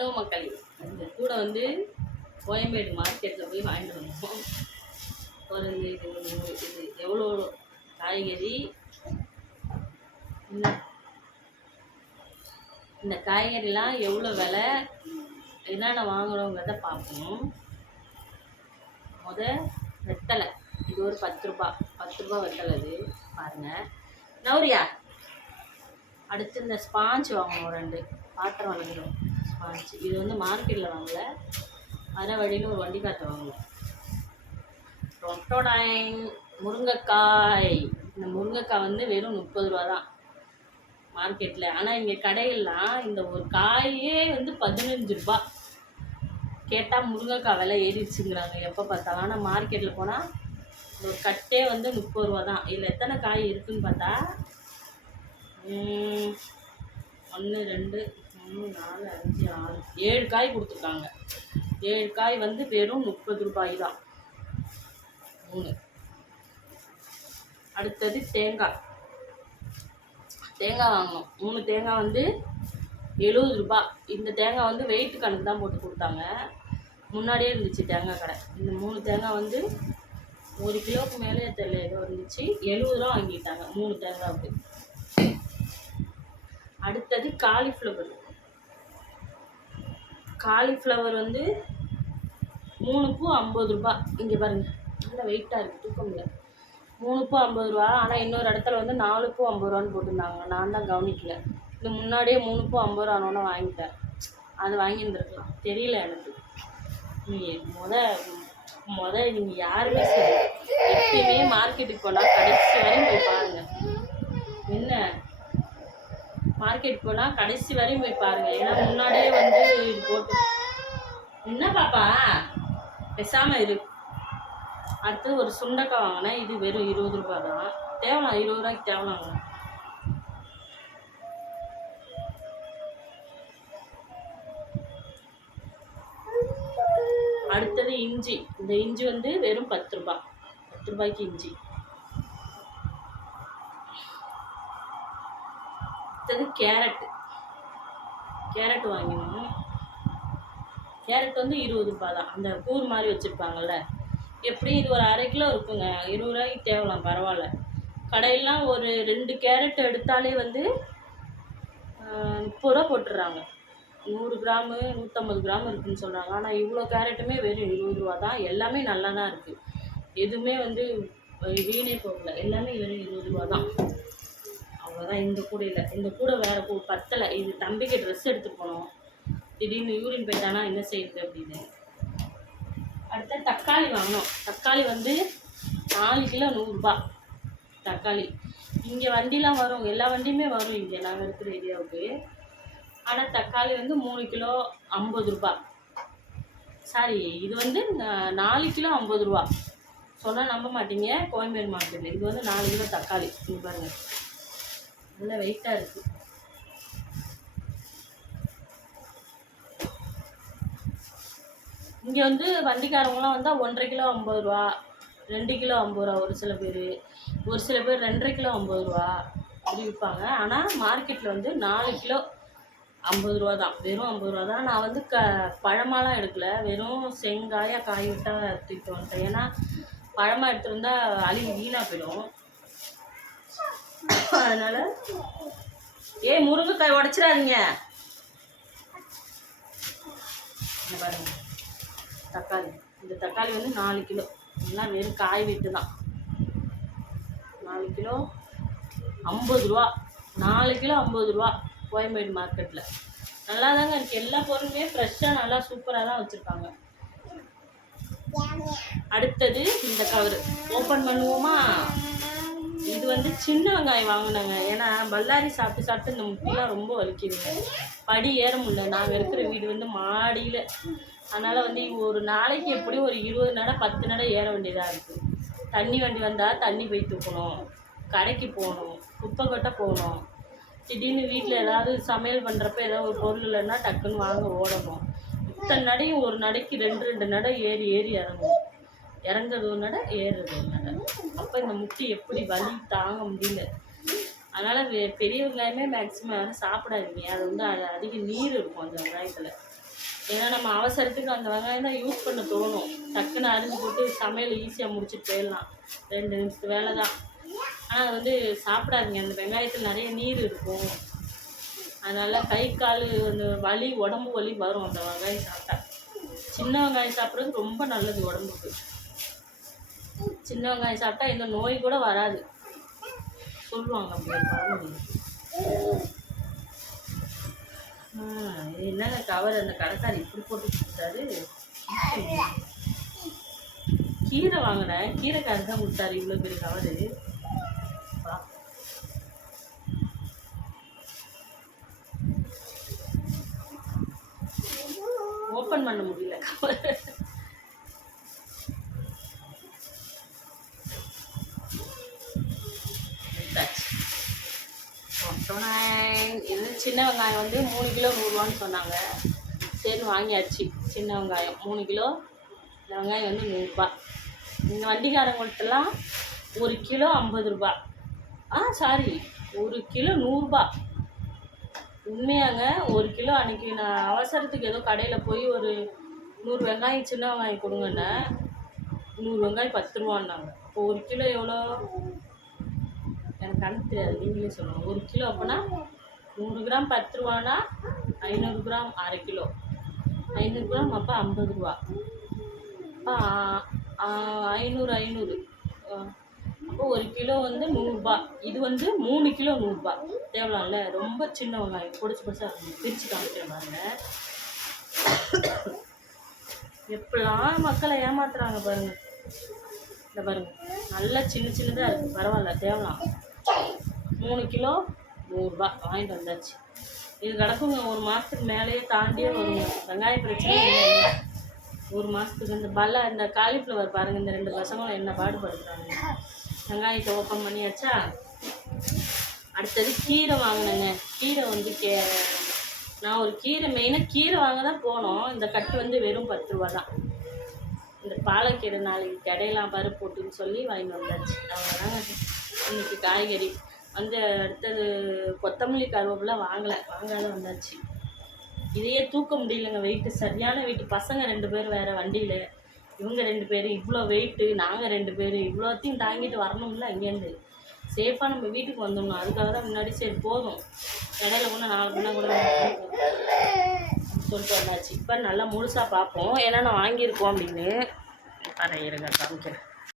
Hello மக்கள், இந்த கூட வந்து கோயம்பேடு மார்க்கெட்டில் போய் வாங்கிட்டு வந்தோம். ஒரு இது எவ்வளோ காய்கறி, இந்த காய்கறிலாம் எவ்வளோ விலை, என்னென்ன வாங்குறோங்கிறத பார்க்கணும். வெத்தலை, இது ஒரு 10 ரூபா வெத்தலை. இது பாருங்கள் நௌரியா. அடுத்து இந்த ஸ்பாஞ்ச் வாங்கணும், 2 பாத்திரம் வளர்ந்துடும் ஸ்பாஞ்ச். இது வந்து மார்க்கெட்டில் வாங்கலை, வர வழியில் ஒரு வண்டிக்காரத்தை வாங்கணும். முருங்கைக்காய், இந்த முருங்கைக்காய் வந்து வெறும் 30 ரூபா தான் மார்க்கெட்டில். ஆனால் இங்கே கடையிலாம் இந்த ஒரு காயே வந்து 15 ரூபா. கேட்டால் முருங்கைக்காய் விலை ஏறிடுச்சுங்கிறாங்க எப்போ பார்த்தாலும். ஆனால் மார்க்கெட்டில் போனால் ஒரு கட்டே வந்து 30 ரூபா தான். இதில் எத்தனை காய் இருக்குதுன்னு பார்த்தா 1 2 3 4 5 6 7 காய் கொடுத்துருக்காங்க. 7 காய் வந்து வெறும் 30 ரூபாய் தான் 3. அடுத்தது தேங்காய் வாங்கணும். 3 தேங்காய் வந்து 70 ரூபாய். இந்த தேங்காய் வந்து வெயிட் கணக்கு தான் போட்டு கொடுத்தாங்க. முன்னாடியே இருந்துச்சு தேங்காய் கடை. இந்த 3 தேங்காய் வந்து 1 கிலோவுக்கு மேலே தெரியல ஏதோ இருந்துச்சு. 70 ரூபா வாங்கிட்டாங்க 3 தேங்காய்க்கு. அடுத்தது காலிஃப்ளவர் வந்து 3க்கும் 50 ரூபா. இங்கே பாருங்கள், நல்லா வெயிட்டாக இருக்குது, தூக்கம் இல்லை. 3க்கும் 50 ரூபா. ஆனால் இன்னொரு இடத்துல வந்து 4க்கும் 50 ரூபான்னு போட்டிருந்தாங்க. நான் தான் கவனிக்கல. இது முன்னாடியே 3க்கும் 50 ரூபா ஆனோன்னு வாங்கிட்டேன். அது வாங்கியிருந்துருக்கலாம், தெரியல எனக்கு. நீங்கள் யாருமே சரி, எப்பயுமே மார்க்கெட்டுக்கு போனால் கடைசி வரையும் போய் பாருங்கள். என்ன மார்க்கெட் போனால் கடைசி வரையும் போய் பாருங்கள். ஏன்னா முன்னாடியே வந்து இது போட்டு என்ன பாப்பா பேசாமல் இரு. அடுத்து ஒரு சுண்டைக்காய் வாங்கினேன். இது வெறும் 20 ரூபா தான். தேவலாம் 20 ரூபாய்க்கு தேவலாங்க. அடுத்தது இஞ்சி. இந்த இஞ்சி வந்து வெறும் 10 ரூபாய்க்கு இஞ்சி. அடுத்தது கேரட் வாங்கினோம். கேரட் வந்து 20 ரூபாய் தான். அந்த கூறு மாதிரி வச்சுருப்பாங்கள்ல, எப்படி இது ஒரு 1/2 கிலோ இருக்குங்க. 20 ரூபாய்க்கு தேவலாம், பரவாயில்ல. கடையெல்லாம் ஒரு 2 கேரட் எடுத்தாலே வந்து 30 ரூபா போட்டுடுறாங்க. 100 கிராமு 150 கிராம் இருக்குதுன்னு சொல்கிறாங்க. ஆனால் இவ்வளோ கேரட்டுமே வெறும் 20 ரூபா தான். எல்லாமே நல்லா தான் இருக்குது, எதுவுமே வந்து வீணே போகல. எல்லாமே வெறும் 20 ரூபா தான். அவ்வளோதான். இந்த கூடை வேறு பத்தலை. இது தம்பிக்கு ட்ரெஸ் எடுத்து போனோம். திடீர்னு யூரின் போயிட்டானா என்ன செய்யுது அப்படின்னு. அடுத்து தக்காளி வாங்கினோம். தக்காளி வந்து 4 கிலோ 100 ரூபா தக்காளி. இங்கே வண்டிலாம் வரும், எல்லா வண்டியுமே வரும் இங்கே நாங்கள் இருக்கிற ஏரியாவுக்கு. ஆனால் தக்காளி வந்து 3 கிலோ 50 ரூபா. சாரி, இது வந்து 4 கிலோ 50 ரூபா. சொன்னால் நம்ப மாட்டீங்க, கோயம்பேடு மார்க்கெட்டில் இது வந்து 4 கிலோ தக்காளி. இங்கே பாருங்கள், நல்ல வெயிட்டாக இருக்குது. இங்கே வந்து வண்டிக்காரங்களாம் வந்தால் 1.5 கிலோ 50 ரூபா, 2 கிலோ 50 ரூபா. ஒரு சில பேர் 2.5 கிலோ 50 ரூபா அப்படி விற்பாங்க. ஆனால் மார்க்கெட்டில் வந்து 4 கிலோ 50 ரூபா தான், வெறும் 50 ரூபா தான். நான் வந்து பழமாலாம் எடுக்கலை, வெறும் செங்காயாக காய் விட்டால் எடுத்துக்கிட்டு வந்துட்டேன். ஏன்னா பழமாக எடுத்துருந்தா அழிவு வீணாக போயிடும். அதனால் முருங்கைக்காய் உடச்சிடாதீங்க. பாருங்க தக்காளி. இந்த தக்காளி வந்து 4 கிலோ. எல்லாம் வெறும் காய் விட்டு தான். 4 கிலோ 50 ரூபா. 4 கிலோ 50 ரூபா கோயம்பேடு மார்க்கெட்டில். நல்லா தாங்க இருக்குது, எல்லா பொருளுமே ஃப்ரெஷ்ஷாக நல்லா சூப்பராக தான் வச்சுருக்காங்க. அடுத்தது இந்த கவர் ஓப்பன் பண்ணுவோமா. இது வந்து சின்ன வெங்காயம் வாங்கினாங்க. ஏன்னா பல்லாரி சாப்பிட்டு இந்த முட்டிலாம் ரொம்ப வலிக்குதுங்க, படி ஏற முடியல. நாங்கள் இருக்கிற வீடு வந்து மாடியில். அதனால் வந்து ஒரு நாளைக்கு எப்படியும் ஒரு 20 நடை 10 நடை ஏற வேண்டியதாக இருக்குது. தண்ணி வண்டி வந்தால் தண்ணி போய் தூக்கணும், கடைக்கு போகணும், குப்பை கொட்டை போகணும். திடீர்னு வீட்டில் ஏதாவது சமையல் பண்ணுறப்ப ஏதாவது ஒரு பொருள் இல்லைன்னா டக்குன்னு வாங்க ஓடணும். இத்தனை நடையும் ஒரு நடைக்கு 2 நடை ஏறி இறங்குறது ஒரு நடை, ஏறுறது ஒரு நடை. அப்போ இந்த முட்டி எப்படி வலி தாங்க முடியல. அதனால் பெரிய வெங்காயமே மேக்ஸிமம் யாரும் சாப்பிடாதீங்க. அது வந்து அதிக நீர் இருக்கும் அந்த வெங்காயத்தில். ஏன்னா நம்ம அவசரத்துக்கு அந்த வெங்காயம் தான் யூஸ் பண்ண தோணும். டக்குன்னு அரிஞ்சு போட்டு சமையல் ஈஸியாக முடிச்சுட்டு போயிடலாம். 2 நிமிஷத்து வேலை தான். ஆனால் அது வந்து சாப்பிடாதீங்க, அந்த வெங்காயத்தில் நிறைய நீர் இருக்கும். அதனால் கை கால் அந்த வலி, உடம்பு வலி வரும் அந்த வெங்காயம் சாப்பிட்டா. சின்ன வெங்காயம் சாப்பிட்றது ரொம்ப நல்லது உடம்புக்கு. சின்ன வெங்காயம் சாப்பிட்டா எந்த நோய் கூட வராது சொல்லுவாங்க அப்படி பழமொழி. இது என்னங்க கவர் அந்த கடைக்காரி இப்படி போட்டு கொடுத்தாரு. கீரை வாங்கினேன், கீரைக்காரர் தான் கொடுத்தாரு இவ்வளோ பெரிய கவரு. ஓப்பன் பண்ண முடியல கவர். இது சின்ன வெங்காயம் வந்து 3 கிலோ 100 சொன்னாங்க. சரி வாங்கியாச்சு. சின்ன வெங்காயம் 3 கிலோ. இந்த வெங்காயம் வந்து 100 ரூபா. இந்த வண்டிக்காரங்கள்ட்டெல்லாம் 1 கிலோ 50 ரூபா. சாரி, 1 கிலோ 100 ரூபா. உண்மையாங்க, 1 கிலோ அன்றைக்கி நான் அவசரத்துக்கு ஏதோ கடையில் போய் ஒரு 100 வெங்காயம் சின்ன வெங்காயம் கொடுங்கண்ணே, 100 வெங்காயம் 10 ரூபான்னாங்க. அப்போ 1 கிலோ எவ்வளோ எனக்கு கணக்கு தெரியாது, நீங்களே சொல்லுங்கள். 1 கிலோ அப்போனா 100 கிராம் 10 ரூபானா 500 கிராம் அரை கிலோ, 500 கிராம் அப்போ 50 ரூபா. அப்போ 500 அப்போ 1 கிலோ வந்து 100 ரூபா. இது வந்து 3 கிலோ 100 ரூபா. தேவலாம்ல. ரொம்ப சின்ன வெங்காயம் பொடிச்சு பொடிச்சா பிரித்து காமிக்கிறேன் பாருங்க. எப்படிலாம் மக்களை ஏமாத்துறாங்க பாருங்க. இந்த பாருங்க, நல்லா சின்ன சின்னதாக இருக்குது. பரவாயில்ல, தேவலாம். 3 கிலோ 100 ரூபா வாங்கிட்டு வந்தாச்சு. இது கிடக்குங்க, 1 மாதத்துக்கு மேலேயே தாண்டியே வருங்க. வெங்காய பிரச்சனை இல்லை. 1 மாதத்துக்கு இந்த காலிஃப்ளவர் பாருங்கள், இந்த 2 பசங்களும் என்ன பாடுபடுத்துறாங்க. வெங்காயத்தை ஓப்பன் பண்ணியாச்சா. அடுத்தது கீரை வாங்கினேங்க. கீரை வந்து நான் ஒரு கீரை மெயினாக கீரை வாங்க தான் போனோம். இந்த கட்டு வந்து வெறும் 10 ரூபா தான். இந்த பாலக்கீரை நாளைக்கு கடையெல்லாம் பருப்பு போட்டுன்னு சொல்லி வாங்கிட்டு வந்தாச்சு. அவ்வளோதாங்க இன்றைக்கி காய்கறி. அடுத்தது கொத்தமல்லி கருவேப்பிலை வாங்காத வந்தாச்சு. இதையே தூக்க முடியலைங்க, வெயிட்டு சரியான வெயிட்டு. பசங்க 2 பேர் வேறு வண்டியில், இவங்க 2 பேர், இவ்வளோ வெயிட்டு. நாங்கள் 2 பேர் இவ்வளோத்தையும் தாங்கிட்டு வரணும்ல. இங்கேருந்து சேஃபாக நம்ம வீட்டுக்கு வந்துடணும். அதுக்காக தான் முன்னாடி சரி போதும், இடையில கூட 4 மணி கூட சொல்லிட்டு வந்தாச்சு. இப்போ நல்லா முழுசாக பார்ப்போம், ஏன்னா நான் வாங்கியிருக்கோம் அப்படின்னு. இருங்க காமிக்கிறேன்.